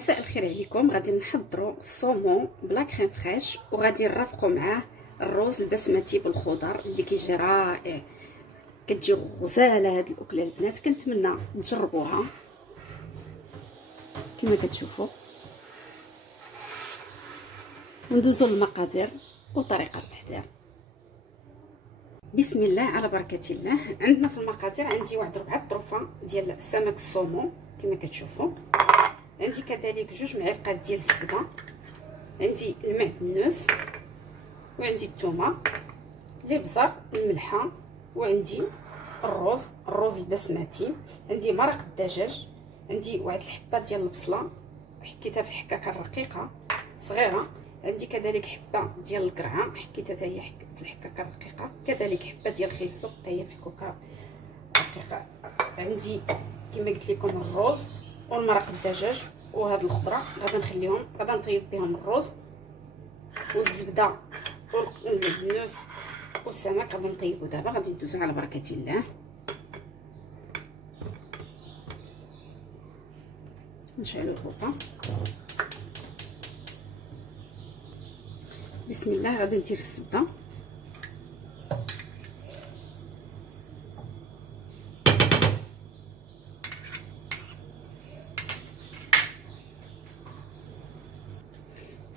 مساء الخير عليكم. غادي نحضروا الصومون بلا كريم فريش وغادي نرافقوا معاه الروز البسمتي بالخضر اللي كيجي رائع. كتجي غزاله هاد الاكله البنات، كنتمنى تجربوها كما كتشوفوا. وندوزوا للمقادير وطريقه التحضير. بسم الله على بركه الله. عندنا في المقادير عندي واحد 4 طرفه ديال السمك الصومون كما كتشوفوا. عندي كذلك 2 معالق ديال الزبده، عندي المعدنوس، وعندي الثومه، الابزار، الملحه، وعندي الروز البسمتي، عندي مرق الدجاج، عندي واحد الحبه ديال البصله حكيتها في الحكاكه الرقيقه صغيره، عندي كذلك حبه ديال القرعه حكيتها حتى هي في الحكاكه الرقيقه، كذلك حبه ديال الخيسو حتى هي في الحكاكه رقيقه. عندي كما قلت لكم الروز والمرق الدجاج، وهاد الخضره غادي نخليهم، غادي نطيب بهم الروز والزبده والمعدنوس والسمك. غادي نطيبو دابا، غادي ندوزو على بركه الله. نشعلو البوطه. بسم الله. غادي ندير الزبده،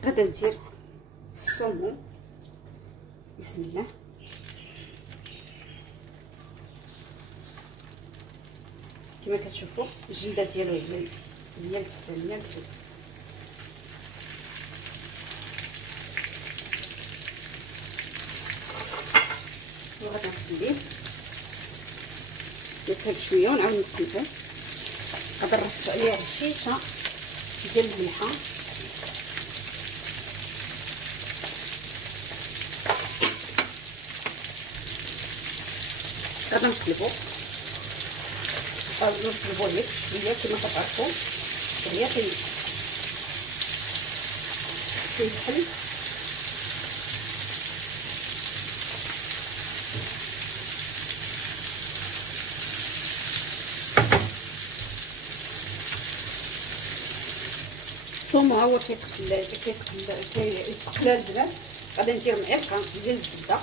غادي ندير الصومون. بسم الله. كما كتشوفوا الجلده ديالو هي التحتانيه الفوق. وغادي نخليه يتهب شويه ونعاود نقلبو. غادي نرش عليه الشيشه ديال الملحه، غادي نقلبو هيك شويه كما كتعرفوا. هي كيتحل الصومون هو كيتقلى البنات. غادي ندير معلقه ديال الزبده،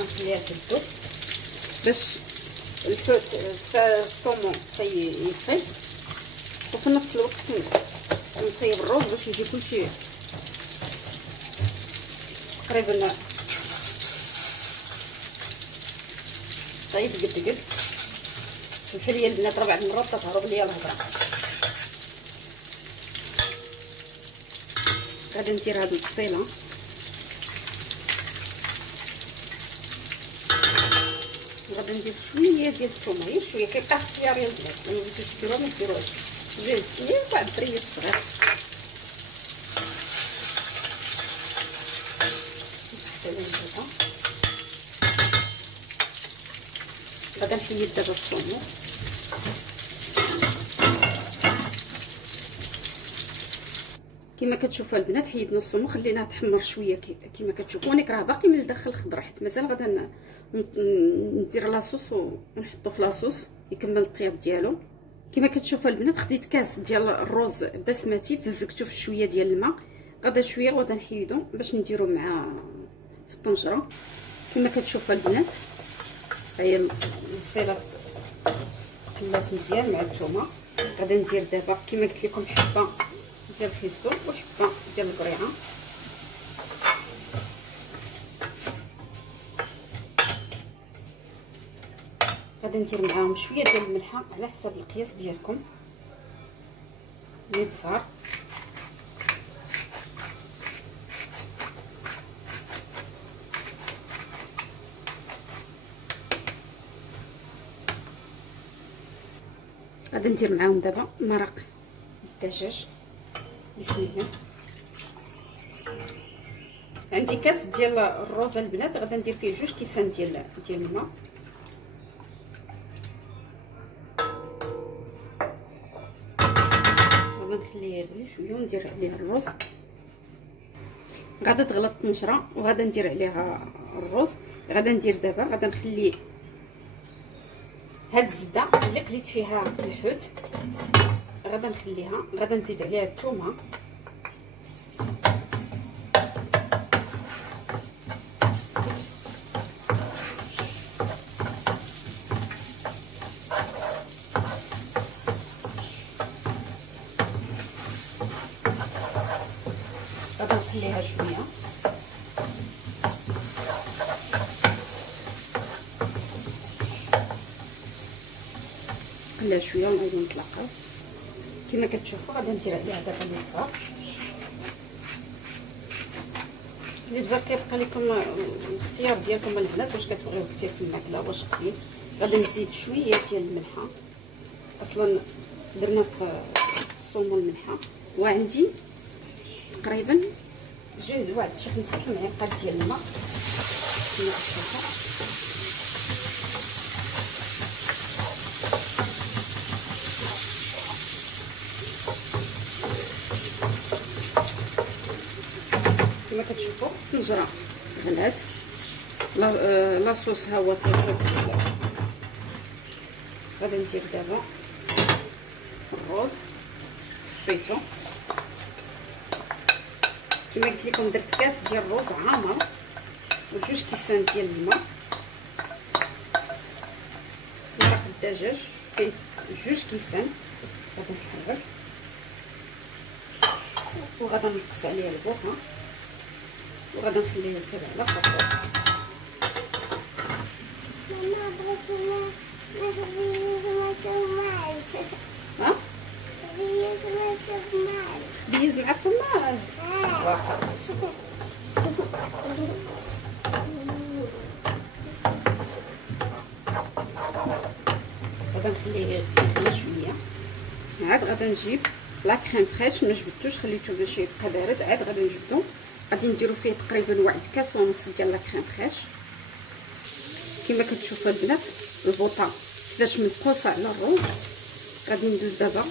نخليها تذوب باش الحوت الصومون يطيب، وفي نفس الوقت نطيب الروز باش يجي كلشي تقريبا طيب قد سمحوا لي البنات، راه بعض المرات تهرب ليا الهضره. غادي ندير هاد البصيله، غادي ندير شويه ديال الثومه، غير شويه، كيبقى اختياري البنات، ما بغيتوش ديروها ما ديروهاش. جبتي واحد الدريه الصغير غادي نحيد دابا الصومون. كما كتشوفوا البنات حيدنا الصومون، خليناه تحمر شويه كما كتشوفوا. ونيك راه باقي من الداخل الخضره، حيت مازال غادي ندير لاصوص ونحطو في لاصوص يكمل الطياب ديالو. كما كتشوفوا البنات خديت كاس ديال الروز بسمتي، فزكتو في شويه ديال الماء. غادا شويه وغادا نحيدو باش نديرو مع في الطنجره. كما كتشوفوا البنات هي البصيله حلات مزيان مع الثومه. غادا ندير دابا كما قلت لكم حبه ديال الخيزو وحبه ديال القريعه. غادي ندير معاهم شويه ديال الملحه على حسب القياس ديالكم. الابزار، غادي ندير معاهم دابا مرق الدجاج. بسم الله. عندي كاس ديال الروز البنات، غادي ندير فيه 2 كيسان ديال الماء. غادي نخليه يغلي شويه وندير عليه الروز. غادي تغلى الطنجره وغادي ندير عليها الروز. غادي ندير دابا، غادي نخليه هاد الزبده اللي قليت فيها الحوت غادا نخليها، غادا نزيد عليها الثومه، غادا نخليها شويه نخليها شويه ونعاودو نطلقها. كما كتشوفوا غادا ندير عليها دابا الابزار. الابزار كيبقى لكم الاختيار ديالكم البنات واش كتبغيو كثير في الماكله واش قليل. غادا نزيد شويه ديال الملحه، اصلا درنا في الصومو الملحه، وعندي تقريبا واحد شي 5 المعالق ديال الماء كما كتشوفوا. كما كتشوفوا الطنجره غلات، لاصوص ها هو تيغلي. غادي ندير دابا الرز صفيتو كما قلت لكم، درت كاس ديال الرز عامر وجوج كيسان ديال الماء. مرق الدجاج فيه جوج كيسان، غادي نحرك وغادي نقص عليه البوطه وغادي نخليه يرتاح على خاطر. ها خبيز مع فماز واخا. غادي نخليه يغلي شويه، عاد غادي نجيب لا كريم فريش ما جبدتوش خليته باش يبقى بارد، عاد غادي نجبدو. غادي نديرو فيه تقريبا واحد كاس ونص ديال لا كريم فريش. كما كتشوفوا البنات البوطه كيفاش منقوصه على الرز. غادي ندوز دابا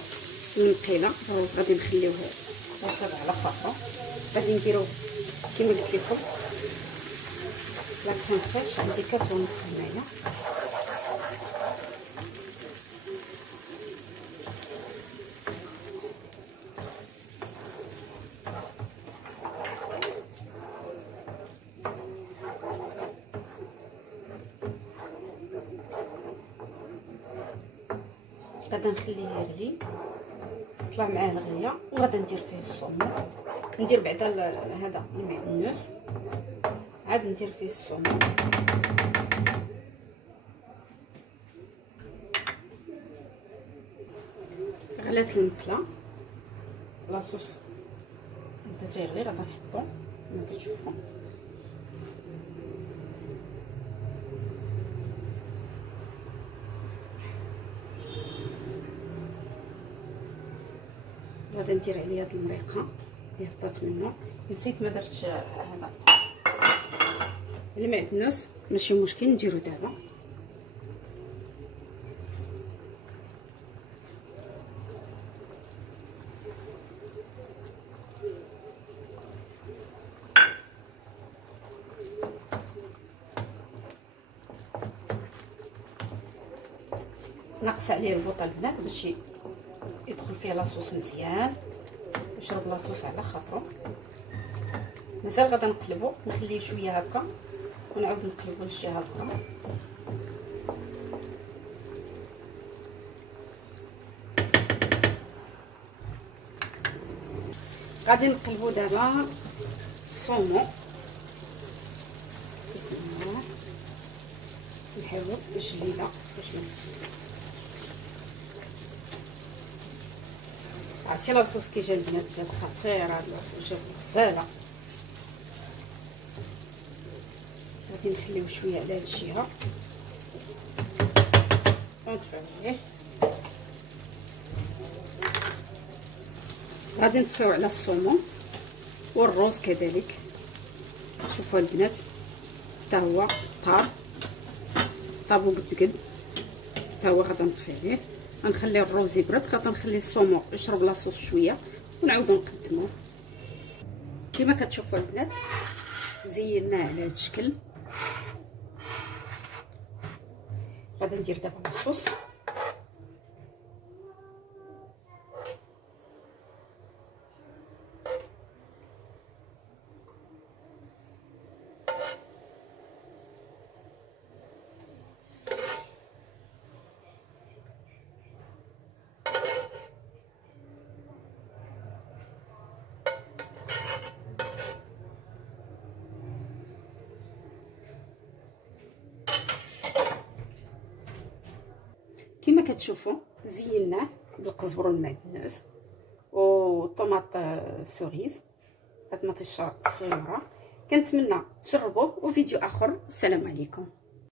المقيله الرز، غادي نخليوه يرتاح على خاطرو. غادي نديرو كما قلت لكم لا كريم فريش، عندي كاس ونص هنايا. غادا نخليه يغلي طلع معاه الغليه وغادا ندير فيه الصومو. ندير بعدا هذا المعدنوس، عاد ندير فيه الصومو. غلات المقله لاصوص بدا تيغلي، غادا نحطو كما كتشوفوا. غادا ندير عليه هاد المريقه اللي حطيت منه. نسيت ما درتش هذا المعدنوس، ماشي مشكل نديرو دابا. نقص عليه البوطه البنات باش يدخل فيه لاصوص مزيان، يشرب لاصوص على خاطرو. مازال غادا نقلبو، نخليه شويه هكا ونعاود نقلبو للجهه الاخرى. غادي نقلبو دابا الصومو. بسم الله، نحاول الجليله باش عرفتي لاصوص كي جا البنات جا خطير. هاد لاصوص جا غزاله. غادي نخليو شويه على هاد الجهه ونطفيو عليه. غادي نطفيو على الصومو والروز كذلك. شوفوا البنات حتى هو طابو قد قد، حتى هو غادي نطفي عليه. غنخلي الروز يبرد، غادي نخلي الصومو يشرب لاصوص شويه ونعاودو نقدموه. كما كتشوفوا البنات زيناه على هذا الشكل. غادي ندير دابا لاصوص. كما كتشوفوا زيناه بالقزبر والمعدنوس وطوماط سوريز، هاد المطيشه الصغيره. كنتمنى تجربوه، وفيديو اخر. السلام عليكم.